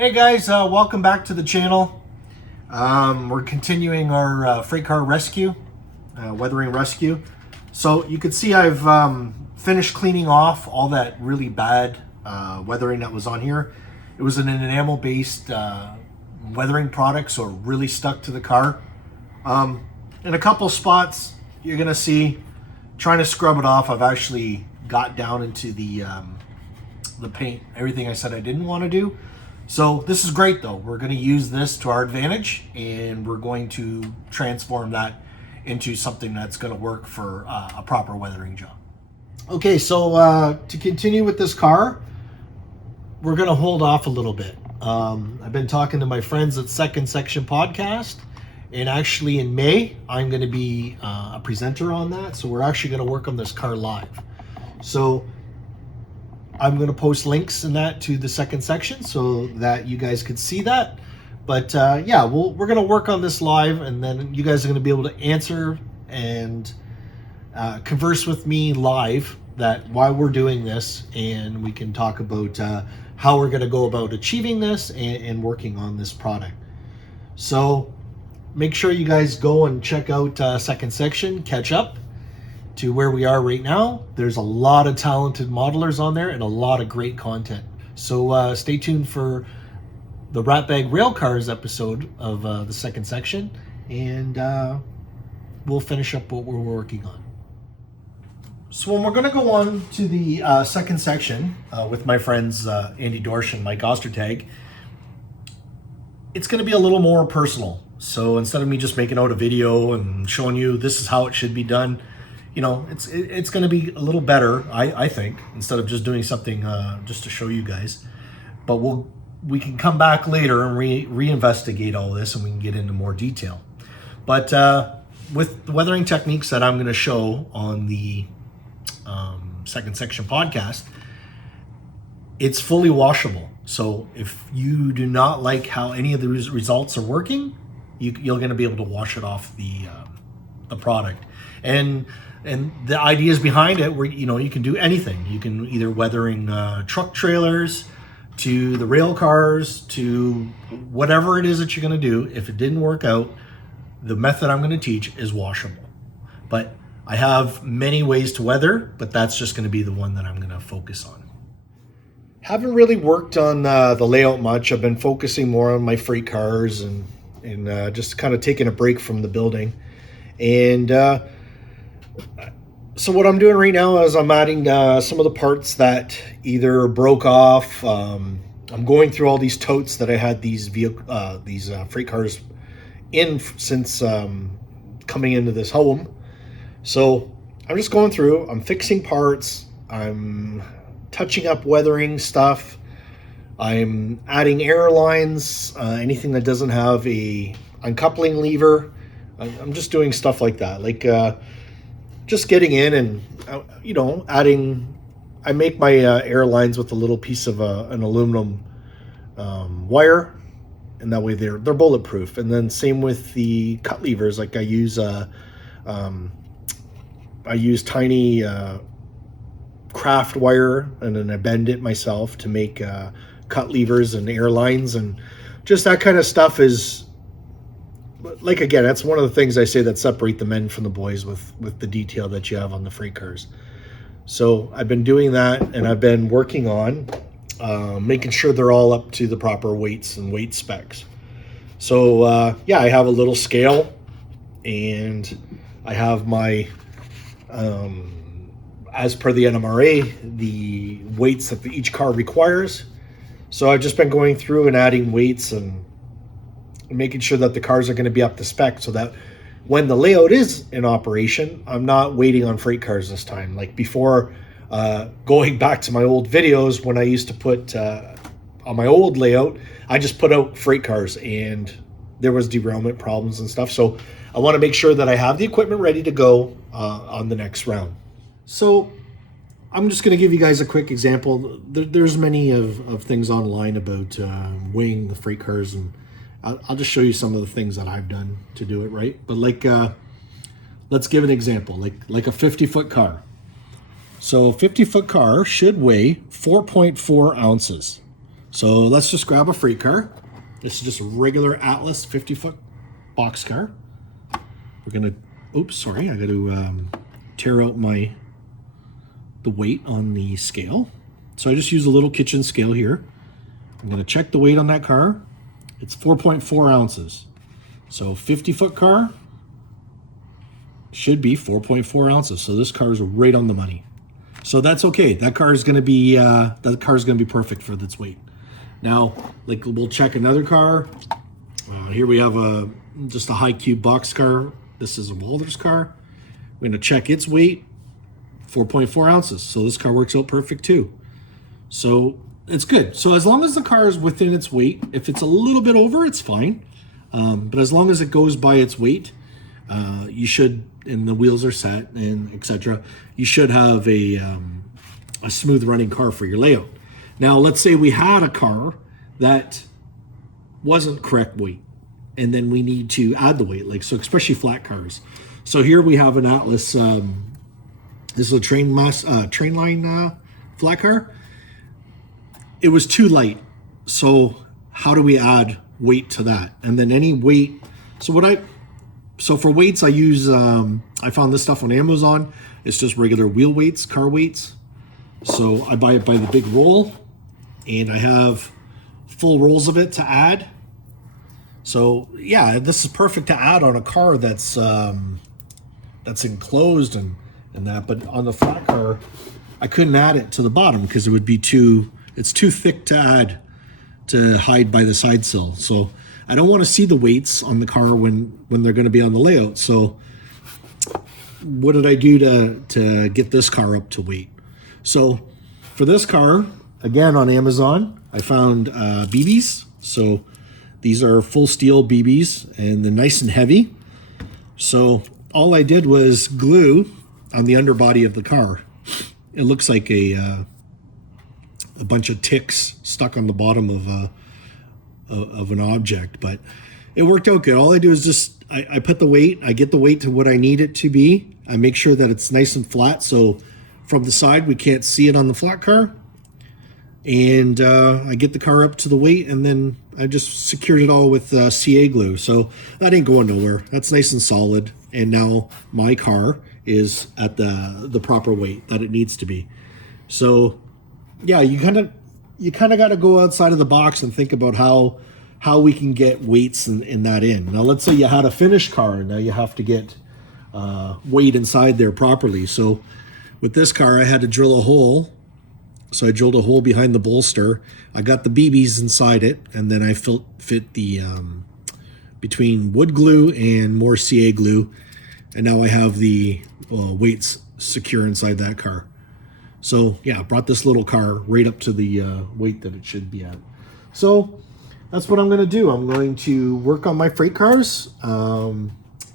Hey guys, welcome back to the channel. We're continuing our freight car rescue, weathering rescue. So you can see I've finished cleaning off all that really bad weathering that was on here. It was an enamel-based weathering product, so it really stuck to the car. In a couple spots, you're gonna see, trying to scrub it off, I've actually got down into the paint, everything I said I didn't want to do. So this is great though. We're going to use this to our advantage, and we're going to transform that into something that's going to work for a proper weathering job. Okay, so to continue with this car, we're going to hold off a little bit. I've been talking to my friends at Second Section Podcast, and actually in May, I'm going to be a presenter on that. So we're actually going to work on this car live. So I'm going to post links in that to the Second Section so that you guys could see that. But yeah, we're going to work on this live, and then you guys are going to be able to answer and converse with me live that why we're doing this, and we can talk about how we're going to go about achieving this and working on this product. So make sure you guys go and check out Second Section, catch up to where we are right now. There's a lot of talented modelers on there and a lot of great content. So stay tuned for the Rat Bag Railcars episode of the Second Section, and we'll finish up what we're working on. So when we're going to go on to the Second Section with my friends Andy Dorsch and Mike Ostertag, it's going to be a little more personal. So instead of me just making out a video and showing you this is how it should be done, you know, it's going to be a little better, I think, instead of just doing something just to show you guys. But we can come back later and reinvestigate all this, and we can get into more detail. But with the weathering techniques that I'm going to show on the Second Section podcast, it's fully washable. So if you do not like how any of the results are working, you're going to be able to wash it off the product. And the ideas behind it were, you know, you can do anything. You can either weathering truck trailers to the rail cars to whatever it is that you're going to do. If it didn't work out, the method I'm going to teach is washable. But I have many ways to weather, but that's just going to be the one that I'm going to focus on. Haven't really worked on the layout much. I've been focusing more on my freight cars and just kind of taking a break from the building. And so what I'm doing right now is I'm adding some of the parts that either broke off. I'm going through all these totes that I had these freight cars in since coming into this home. So I'm just going through, I'm fixing parts, I'm touching up weathering stuff, I'm adding air lines, anything that doesn't have a uncoupling lever. I'm just doing stuff like that, like just getting in and, you know, adding. I make my air lines with a little piece of an aluminum wire, and that way they're bulletproof. And then same with the cut levers. Like I use tiny craft wire, and then I bend it myself to make cut levers and air lines, and just that kind of stuff is. Like, again, that's one of the things I say that separate the men from the boys with the detail that you have on the freight cars. So I've been doing that, and I've been working on making sure they're all up to the proper weights and weight specs. So yeah, I have a little scale, and I have my, as per the NMRA, the weights that each car requires. So I've just been going through and adding weights and making sure that the cars are going to be up to spec, so that when the layout is in operation, I'm not waiting on freight cars this time. Like before, going back to my old videos, when I used to put on my old layout, I just put out freight cars and there was derailment problems and stuff. So I want to make sure that I have the equipment ready to go on the next round. So I'm just going to give you guys a quick example. There's many of things online about weighing the freight cars, and I'll just show you some of the things that I've done to do it right. But like, let's give an example, like a 50-foot car. So a 50-foot car should weigh 4.4 ounces. So let's just grab a freight car. This is just a regular Atlas 50-foot box car. We're gonna, oops, sorry, I got to tear out the weight on the scale. So I just use a little kitchen scale here. I'm gonna check the weight on that car. It's 4.4 ounces. So 50-foot car should be 4.4 ounces. So this car is right on the money. So that's okay. That car is gonna be perfect for its weight. Now, like, we'll check another car. Here we have just a high cube box car. This is a Walters car. We're gonna check its weight, 4.4 ounces. So this car works out perfect too. So it's good. So as long as the car is within its weight, if it's a little bit over, it's fine. But as long as it goes by its weight, you should, and the wheels are set and etc., you should have a smooth running car for your layout. Now, let's say we had a car that wasn't correct weight, and then we need to add the weight, like, so especially flat cars. So here we have an Atlas, this is a train line flat car. It was too light. So how do we add weight to that? And then any weight, so for weights, I use, I found this stuff on Amazon. It's just regular wheel weights, car weights. So I buy it by the big roll, and I have full rolls of it to add. So yeah, this is perfect to add on a car that's enclosed and that. But on the flat car, I couldn't add it to the bottom because it would be it's too thick to add to hide by the side sill. So I don't want to see the weights on the car when they're going to be on the layout. So what did I do to get this car up to weight? So for this car, again on Amazon, I found BBs. So these are full steel BBs, and they're nice and heavy. So all I did was glue on the underbody of the car. It looks like a bunch of ticks stuck on the bottom of an object, but it worked out good. All I do is just I put the weight, I get the weight to what I need it to be. I make sure that it's nice and flat, so from the side we can't see it on the flat car. And I get the car up to the weight, and then I just secured it all with CA glue. So that ain't going nowhere. That's nice and solid. And now my car is at the proper weight that it needs to be. So yeah, you kind of got to go outside of the box and think about how we can get weights in that in. Now let's say you had a finished car, and now you have to get weight inside there properly. So with this car, I had to drill a hole. So I drilled a hole behind the bolster. I got the BBs inside it, and then I fit the between wood glue and more CA glue, and now I have the weights secure inside that car. So yeah, brought this little car right up to the weight that it should be at. So that's what I'm going to do. I'm going to work on my freight cars. I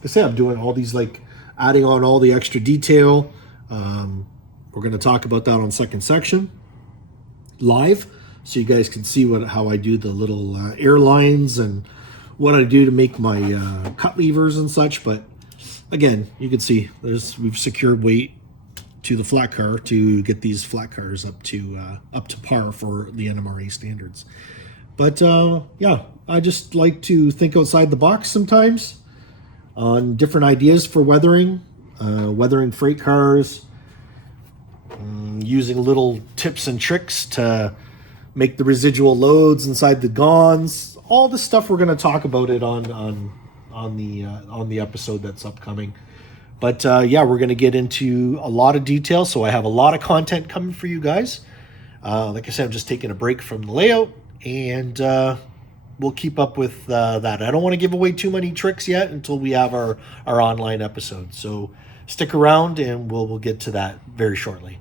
say I'm doing all these, like adding on all the extra detail. We're going to talk about that on second section live, so you guys can see how I do the little air lines and what I do to make my cut levers and such. But again, you can see we've secured weight to the flat car to get these flat cars up to par for the NMRA standards. But yeah, I just like to think outside the box sometimes on different ideas for weathering freight cars, using little tips and tricks to make the residual loads inside the gonds. All the stuff we're going to talk about it on the episode that's upcoming. But yeah, we're going to get into a lot of detail, so I have a lot of content coming for you guys. Like I said, I'm just taking a break from the layout, and we'll keep up with that. I don't want to give away too many tricks yet until we have our online episode. So stick around, and we'll get to that very shortly.